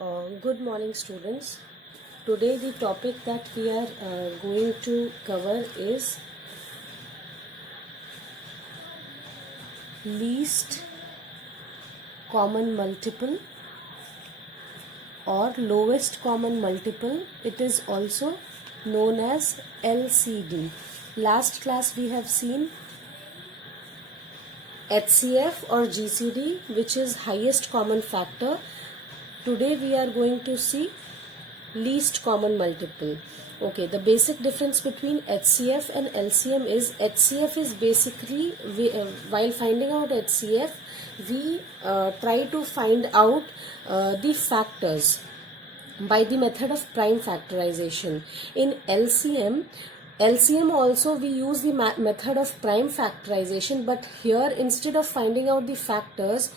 Good morning, students. Today the topic that we are going to cover is least common multiple or lowest common multiple. It is also known as LCD. Last class we have seen HCF or GCD, which is highest common factor. Today we are going to see least common multiple. Okay, the basic difference between HCF and LCM is HCF is basically, while finding out HCF, we try to find out the factors by the method of prime factorization. In LCM also we use the method of prime factorization, but here instead of finding out the factors,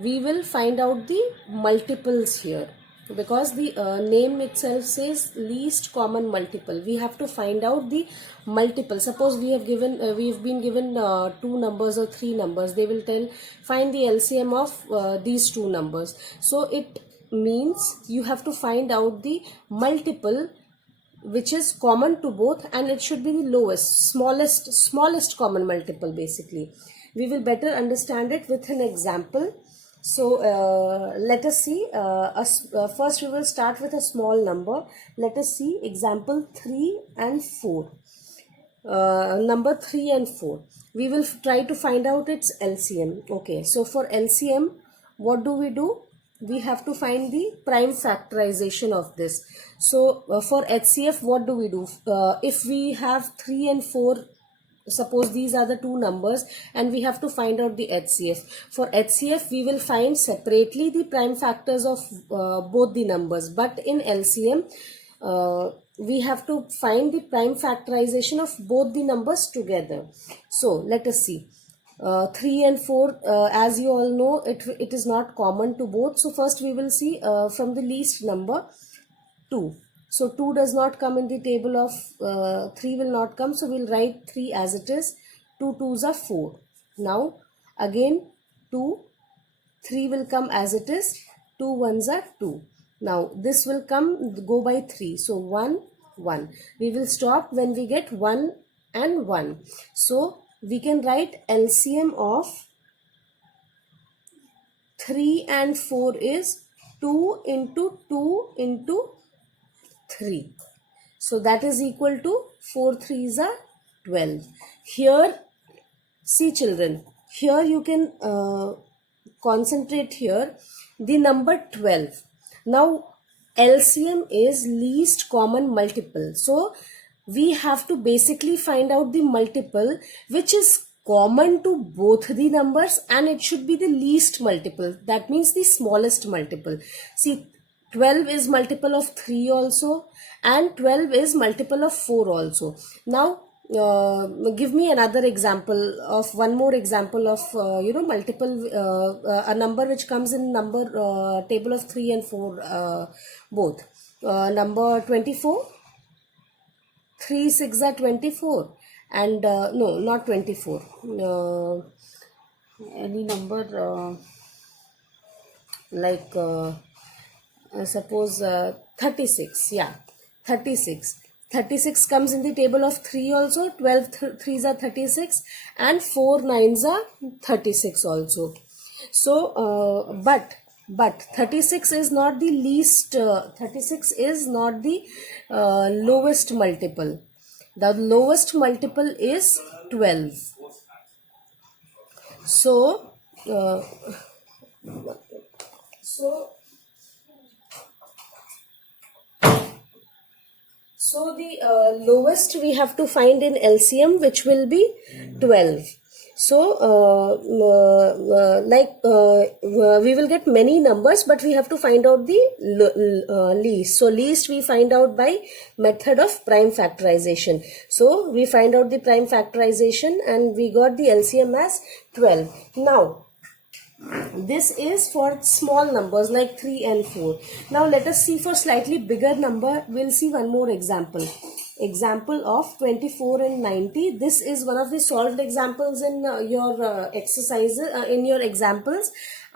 we will find out the multiples here, because the name itself says least common multiple. We have to find out the multiple. Suppose we've been given two numbers or three numbers. They will tell find the LCM of these two numbers. So it means you have to find out the multiple which is common to both, and it should be the lowest, smallest common multiple. Basically, we will better understand it with an example. So let us see. First we will start with a small number. Let us see example 3 and 4. Number 3 and 4. We will try to find out its LCM. Okay, so for LCM, what do? We have to find the prime factorization of this. So for HCF, what do? If we have 3 and 4, suppose these are the two numbers, and we have to find out the HCF. For HCF, we will find separately the prime factors of both the numbers, but in LCM, we have to find the prime factorization of both the numbers together. So let us see. 3 and 4, as you all know, it is not common to both. So first we will see from the least number, 2. So 2 does not come in the table of 3 will not come. So we'll write 3 as it is. 2 2s are 4. Now again 2, 3 will come as it is. 2 1s are 2. Now this will go by 3. So 1 1. We will stop when we get 1 and 1. So we can write LCM of 3 and 4 is 2 into 2 into 3. So that is equal to 4 3s are 12. Here, see children, here you can concentrate here the number 12. Now LCM is least common multiple. So we have to basically find out the multiple which is common to both the numbers, and it should be the least multiple. That means the smallest multiple. See, 12 is multiple of 3 also, and 12 is multiple of 4 also. Now give me another example of one more example of multiple, a number which comes in number table of 3 and 4 both. Number 24. 3 6 are 24, and no, not 24. Any number like suppose 36. Yeah, 36. 36 comes in the table of 3 also. 12 3s are 36, and 4 9s are 36 also. So but 36 is not the least, 36 is not the lowest multiple. The lowest multiple is 12. So the lowest we have to find in LCM, which will be 12. So we will get many numbers, but we have to find out the least. So least we find out by method of prime factorization. So we find out the prime factorization, and we got the LCM as 12. Now this is for small numbers like 3 and 4. Now let us see for slightly bigger number. We'll see one more example. Example of 24 and 90. This is one of the solved examples in your exercises, in your examples.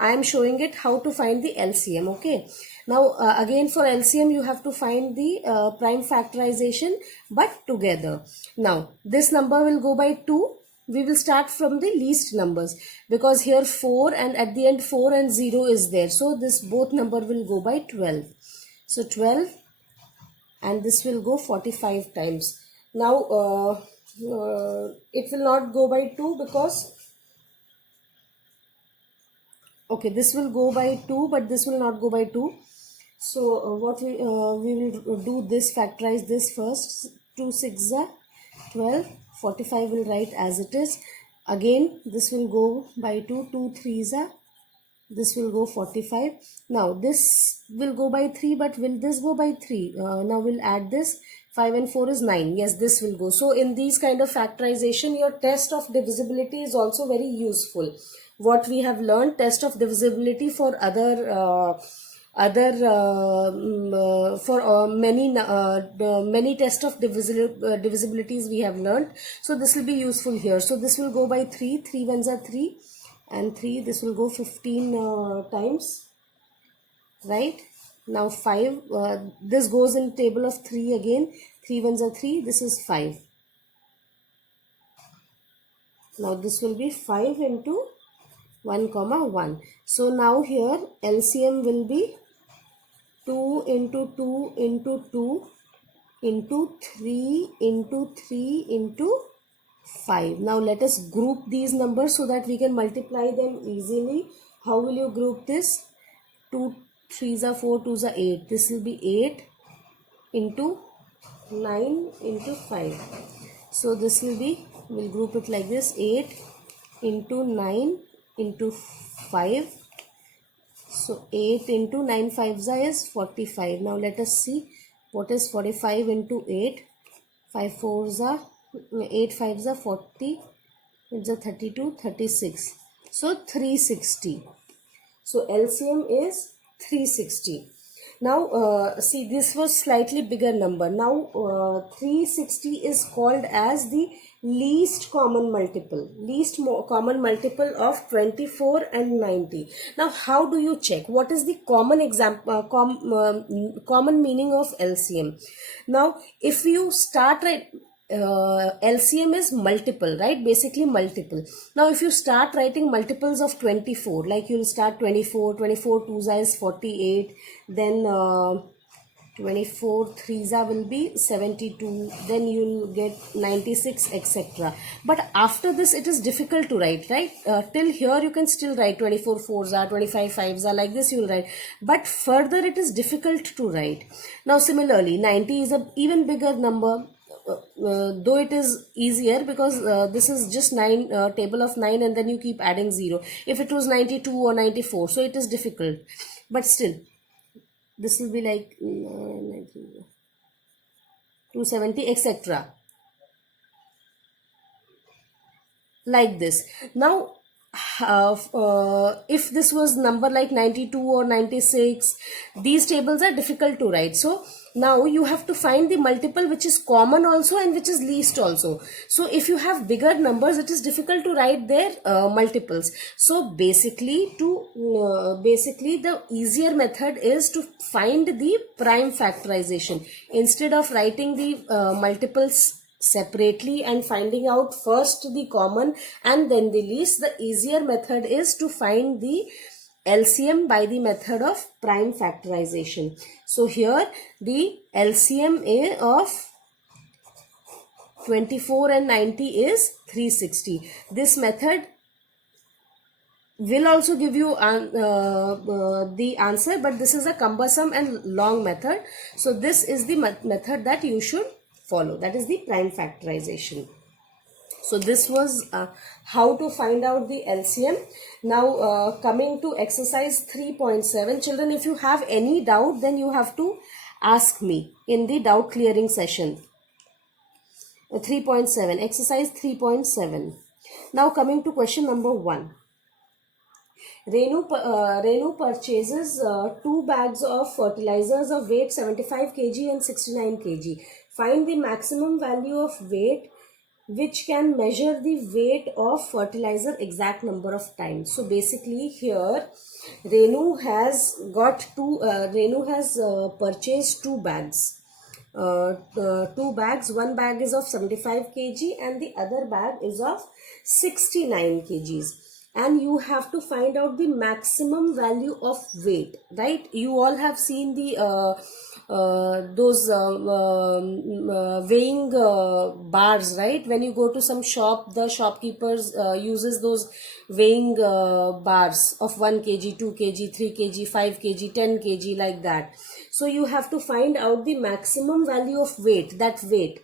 I am showing it how to find the LCM. Okay. Now again for LCM you have to find the prime factorization but together. Now this number will go by 2. We will start from the least numbers because here 4 and at the end 4 and 0 is there. So this both number will go by 12. So 12 and this will go 45 times. Now it will not go by 2 because okay, this will go by 2 but this will not go by 2. So what we will do this, factorize this first. 2 6 are 12, 45 will write as it is. Again this will go by 2, 2 3s are, this will go 45. Now this will go by 3 but will this go by 3? Now we'll add this. 5 and 4 is 9. Yes, this will go. So in these kind of factorization, your test of divisibility is also very useful. What we have learned, test of divisibility for many test of divisibilities we have learned. So this will be useful here. So this will go by 3. 3 ones are 3 and 3. This will go 15 times, right? Now 5, this goes in table of 3 again. 3 ones are 3. This is 5. Now this will be 5 into 1 comma 1. So now here LCM will be 2 into 2 into 2 into 3 into 3 into 5. Now let us group these numbers so that we can multiply them easily. How will you group this? 2 3s are 4, 2s are 8. This will be 8 into 9 into 5. So this will be, we'll group it like this, 8 into 9 into 5. So 8 into 9 5s is 45. Now let us see what is 45 into 8. 5 4s are 8 5s are 40. It's a 32, 36. So 360. So LCM is 360. Now see, this was slightly bigger number. Now 360 is called as the least common multiple, common multiple of 24 and 90. Now how do you check what is the common example, common meaning of LCM? Now if you start LCM is multiple, right? Basically multiple. Now if you start writing multiples of 24, like you'll start 24 2s is 48, then 24 3s will be 72, then you'll get 96, etc. But after this it is difficult to write, right? Till here you can still write 24 4s 25 5s like this you'll write, but further it is difficult to write. Now similarly 90 is a even bigger number. Though it is easier because this is just 9, table of 9 and then you keep adding 0. If it was 92 or 94, so it is difficult, but still this will be like 270, etc. like this. Now if this was number like 92 or 96, these tables are difficult to write. So now you have to find the multiple which is common also and which is least also. So if you have bigger numbers, it is difficult to write their multiples. So basically the easier method is to find the prime factorization. Instead of writing the multiples separately and finding out first the common and then the least, the easier method is to find the LCM by the method of prime factorization. So here the LCM of 24 and 90 is 360. This method will also give you the answer, but this is a cumbersome and long method. So this is the method that you should follow, that is the prime factorization. So this was how to find out the LCM. Now coming to exercise 3.7. Children, if you have any doubt, then you have to ask me in the doubt clearing session. 3.7, exercise 3.7. Now coming to question number 1. Renu purchases 2 bags of fertilizers of weight 75 kg and 69 kg. Find the maximum value of weight which can measure the weight of fertilizer exact number of times. So basically here Renu has purchased two bags. Two bags. One bag is of 75 kg and the other bag is of 69 kgs. And you have to find out the maximum value of weight, right? You all have seen the those weighing bars, right? When you go to some shop, the shopkeepers uses those weighing bars of 1 kg, 2 kg, 3 kg, 5 kg, 10 kg, like that. So you have to find out the maximum value of weight, that weight,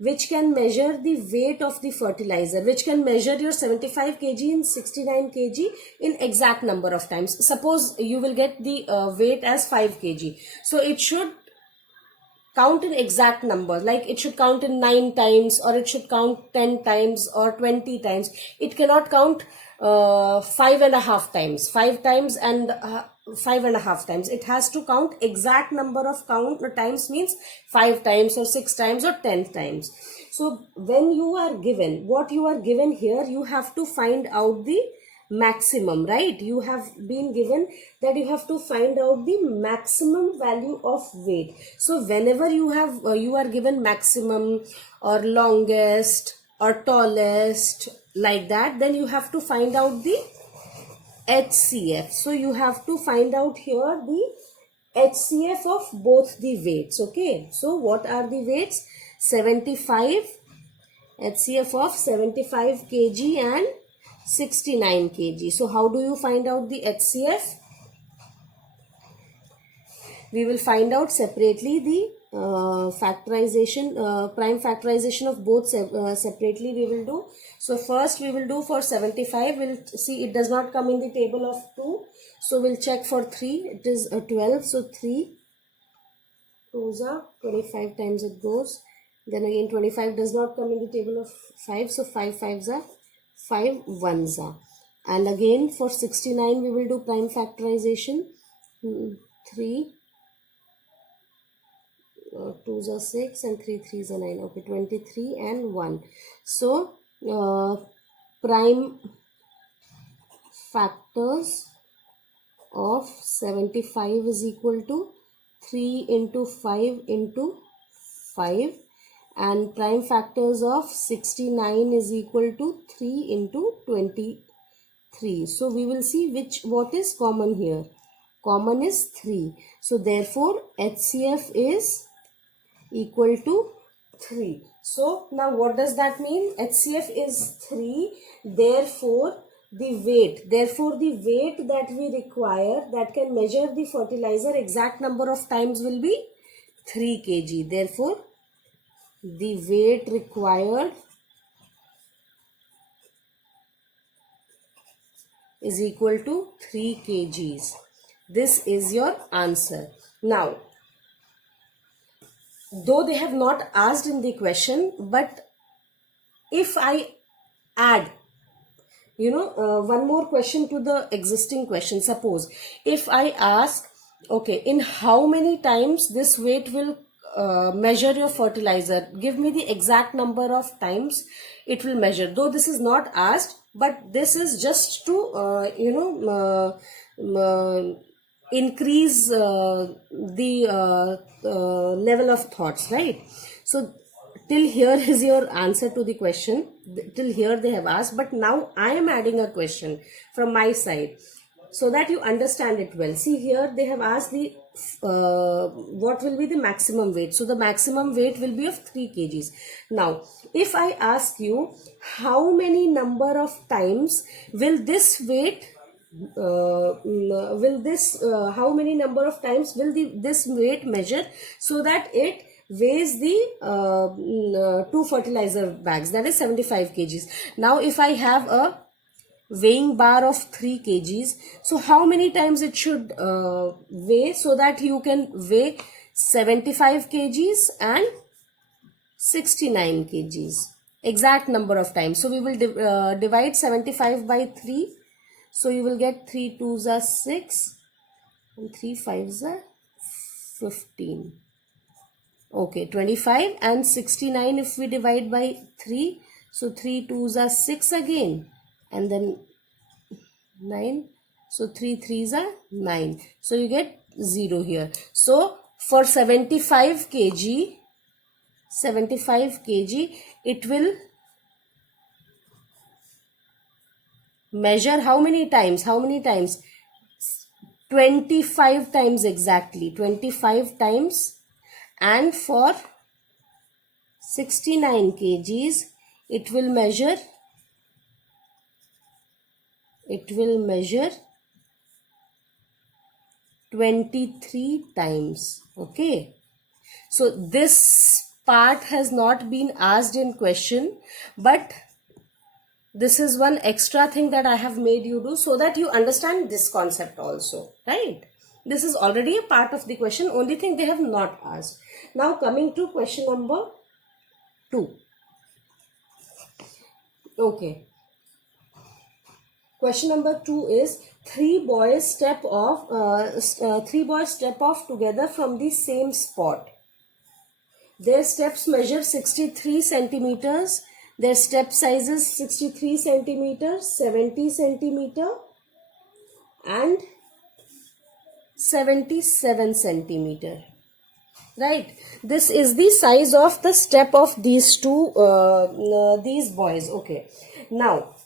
which can measure the weight of the fertilizer, which can measure your 75 kg and 69 kg in exact number of times. Suppose you will get the weight as 5 kg. So it should count in exact numbers, like it should count in 9 times, or it should count 10 times or 20 times. It cannot count 5.5 times, 5 times and 5.5 times. It has to count exact number of times, means 5 times or 6 times or 10 times. So when you are given what you are given here, you have to find out the maximum, right? You have been given that you have to find out the maximum value of weight. So whenever you are given maximum or longest or tallest, like that, then you have to find out the HCF. So you have to find out here the HCF of both the weights. Okay, so what are the weights? 75, HCF of 75 kg and 69 kg. So how do you find out the HCF? We will find out separately the prime factorization of both separately we will do. So first we will do for 75. We'll see it does not come in the table of 2. So we'll check for 3. It is 12. So 3 2s are 25 times it goes. Then again 25 does not come in the table of 5. So 5 5s are 5 1s are. And again for 69 we will do prime factorization. 3 2s are 6 and 3 3s are 9. Okay, 23 and 1. So prime factors of 75 is equal to 3 into 5 into 5, and prime factors of 69 is equal to 3 into 23. So we will see what is common here. Common is 3. So therefore HCF is equal to 3. So now what does that mean? HCF is 3. Therefore the weight that we require, that can measure the fertilizer exact number of times, will be 3 kg. Therefore the weight required is equal to 3 kgs. This is your answer. Now, though they have not asked in the question, but if I add one more question to the existing question, suppose if I ask, okay, in how many times this weight will measure your fertilizer, give me the exact number of times it will measure. Though this is not asked, but this is just to increase the level of thoughts, right? So till here is your answer to the question. Till here they have asked, but now I am adding a question from my side so that you understand it well. See, here they have asked the what will be the maximum weight. So the maximum weight will be of 3 kgs. Now if I ask you how many number of times will this weight how many number of times will this weight measure, so that it weighs the 2 fertilizer bags, that is 75 kgs. Now if I have a weighing bar of 3 kgs, so how many times it should weigh, so that you can weigh 75 kgs and 69 kgs, exact number of times. So we will divide 75 by 3. So you will get 3 2s are 6 and 3 5s are 15. Okay, 25 and 69 if we divide by 3. So 3 2s are 6 again. And then 9. So 3 3s are 9. So you get 0 here. So for 75 kg, it will measure how many times? 25 times exactly. 25 times. And for 69 kgs, it will measure 23 times. Okay. So this part has not been asked in question, but this is one extra thing that I have made you do so that you understand this concept also, right? This is already a part of the question, only thing they have not asked. Now coming to question number 2. Okay. Question number 2 is three boys step off together from the same spot. Their steps measure 63 centimeters. Their step size is 63 centimeters, 70 centimeter and 77 centimeter. Right. This is the size of the step of these these boys. Okay. Now,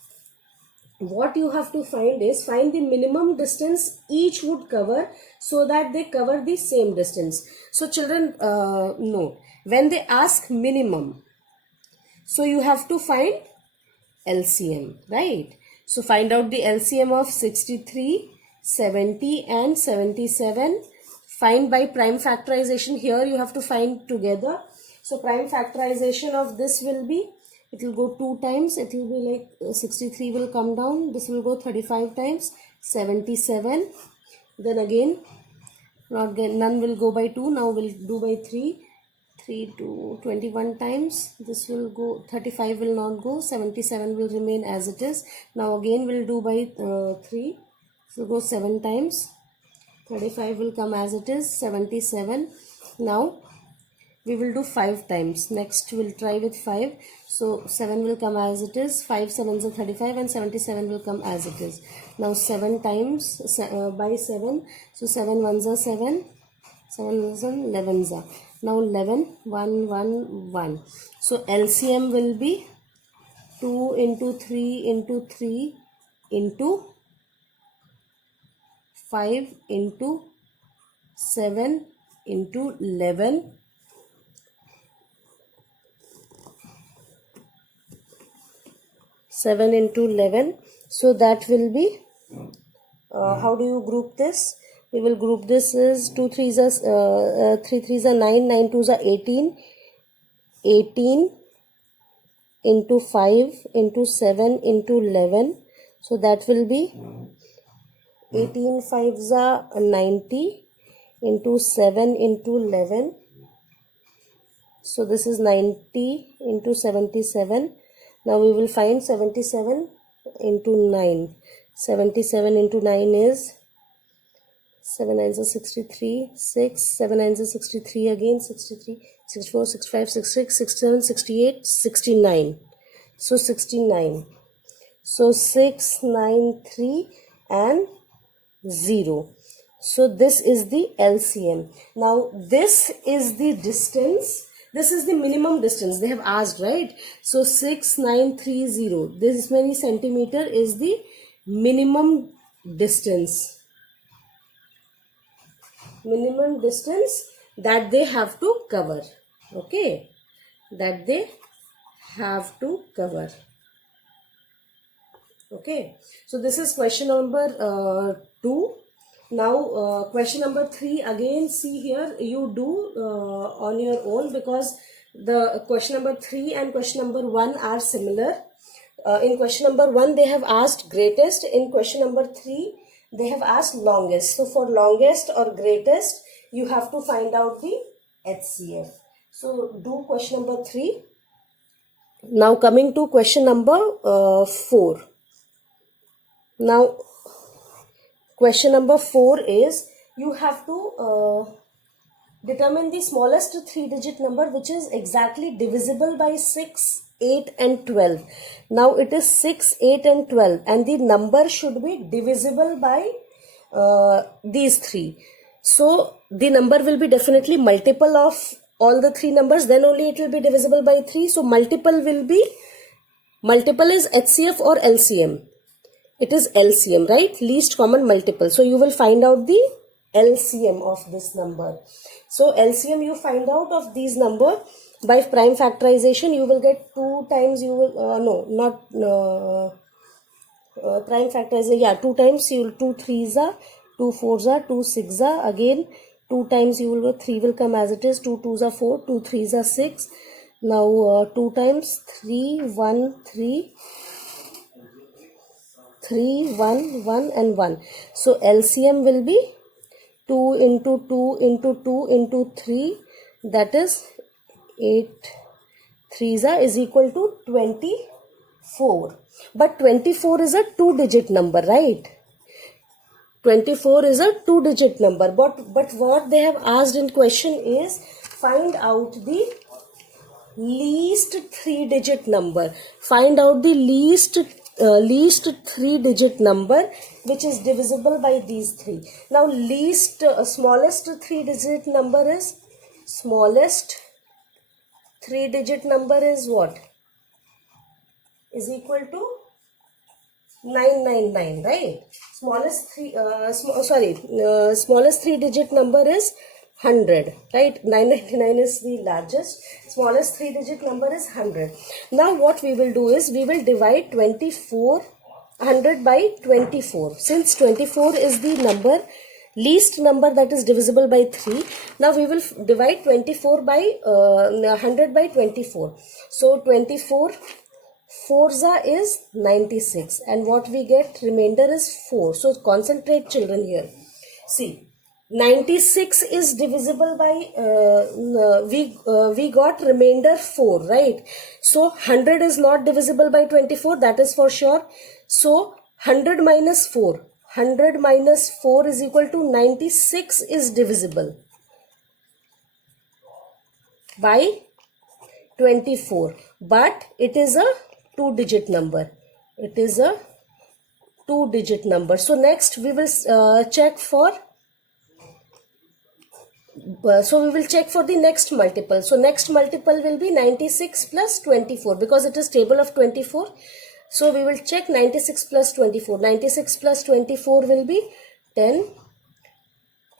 what you have to find the minimum distance each would cover so that they cover the same distance. So children, note, when they ask minimum, so you have to find LCM, right? So find out the LCM of 63, 70 and 77. Find by prime factorization. Here you have to find together. So prime factorization of this will be, it will go 2 times. It will be like 63 will come down. This will go 35 times. 77. Then again, none will go by 2. Now we'll do by 3. 3 to 21 times. This will go, 35 will not go. 77 will remain as it is. Now again we'll do by 3. So go 7 times. 35 will come as it is. 77. Now we will do 5 times. Next we'll try with 5. So 7 will come as it is. 5 7s are 35 and 77 will come as it is. Now 7 times by 7. So 7 1s are 7. 7 1s are 11s are. Now 11 1 1 1. So LCM will be 2 into 3 into 3 into 5 into 7 into 11 7 into 11. So that will be, how do you group this? We will group this as 2 3s are 3 3s are 9, 9 2s are 18, 18 into 5 into 7 into 11. So that will be 18 5s are 90 into 7 into 11. So this is 90 into 77. Now we will find 77 into 9. 77 into 9 is 7 9s are 63, 6, 7 9s are 63 again, 63, 64, 65, 66, 67, 68, 69. So 69. So 6, 9, 3 and 0. So this is the LCM. Now this is the distance. This is the minimum distance they have asked, right? So 6930. This many centimeter is the minimum distance. Minimum distance that they have to cover. Okay. That they have to cover. Okay. So this is question number 2. Now question number 3, again see here, you do on your own, because the question number 3 and question number 1 are similar. In question number 1 they have asked greatest, in question number 3 they have asked longest. So for longest or greatest you have to find out the HCF. So do question number 3. Now coming to question number 4. Now question number 4 is, you have to Determine the smallest 3-digit number which is exactly divisible by 6, 8 and 12. Now it is 6, 8 and 12 and the number should be divisible by these three. So the number will be definitely multiple of all the three numbers, then only it will be divisible by 3. So multiple is HCF or LCM. It is LCM, right? Least common multiple. So you will find out the LCM of this number. So LCM you find out of these number by prime factorization. You will get 2 times, you will prime factorization, yeah, 2 times you will 2 3s are 2 4s are 2 6s are, again 2 times you will go, 3 will come as it is, 2 2s are 4, 2 3s are 6. Now 2 times 3 1 3 3 1 1 and 1. So LCM will be 2 into 2 into 2 into 3, that is 8 3s are is equal to 24. But 24 is a 2-digit number, right? 24 is a 2-digit number. But what they have asked in question is find out the least 3-digit number. Find out the least 3-digit number which is divisible by these three. Now smallest 3-digit number is what? Is equal to 999, right? Smallest 3-digit number is 100, right? 999 is the largest. Smallest 3-digit number is 100. Now what we will do is we will divide 100 by 24. Since 24 is the least number that is divisible by 3. Now we will divide 100 by 24. So 24 4s is 96 and what we get remainder is 4. So concentrate children here. See, 96 is divisible by we got remainder 4, right? So 100 is not divisible by 24, that is for sure. So 100 minus 4 is equal to 96 is divisible by 24, but it is a 2-digit number. It is a 2-digit number. So next we will check for the next multiple. So next multiple will be 96 plus 24 because it is table of 24. So we will check 96 plus 24. 96 plus 24 will be 10,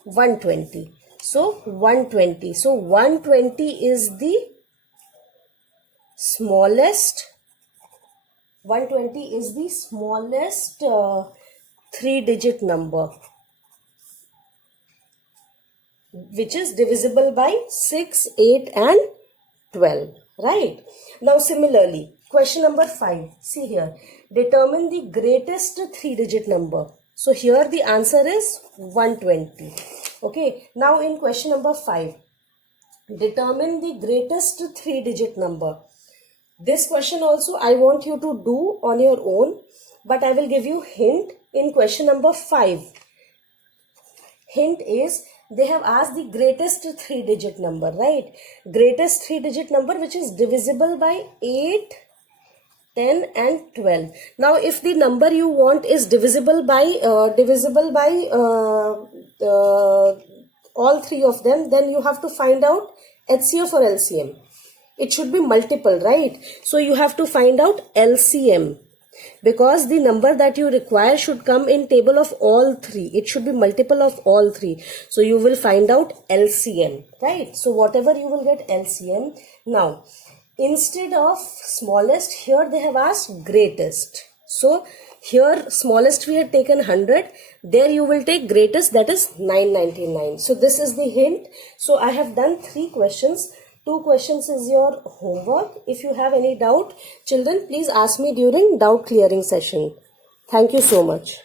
120. So 120. So 120 is the smallest. 120 is the smallest 3-digit number which is divisible by 6, 8 and 12, right? Now similarly, question number 5. See here, determine the greatest 3-digit number. So here the answer is 120. Okay, now in question number 5, determine the greatest 3-digit number. This question also I want you to do on your own, but I will give you hint in question number 5. Hint is they have asked the greatest 3-digit number, right? Greatest 3-digit number which is divisible by 8, 10 and 12. Now if the number you want is divisible by all three of them, then you have to find out HCF or LCM. It should be multiple, right? So you have to find out LCM because the number that you require should come in table of all three. It should be multiple of all three. So you will find out LCM, right? So whatever you will get LCM. Now instead of smallest, here they have asked greatest. So here smallest we had taken 100. There you will take greatest, that is 999. So this is the hint. So I have done 3 questions. 2 questions is your homework. If you have any doubt, children, please ask me during doubt clearing session. Thank you so much.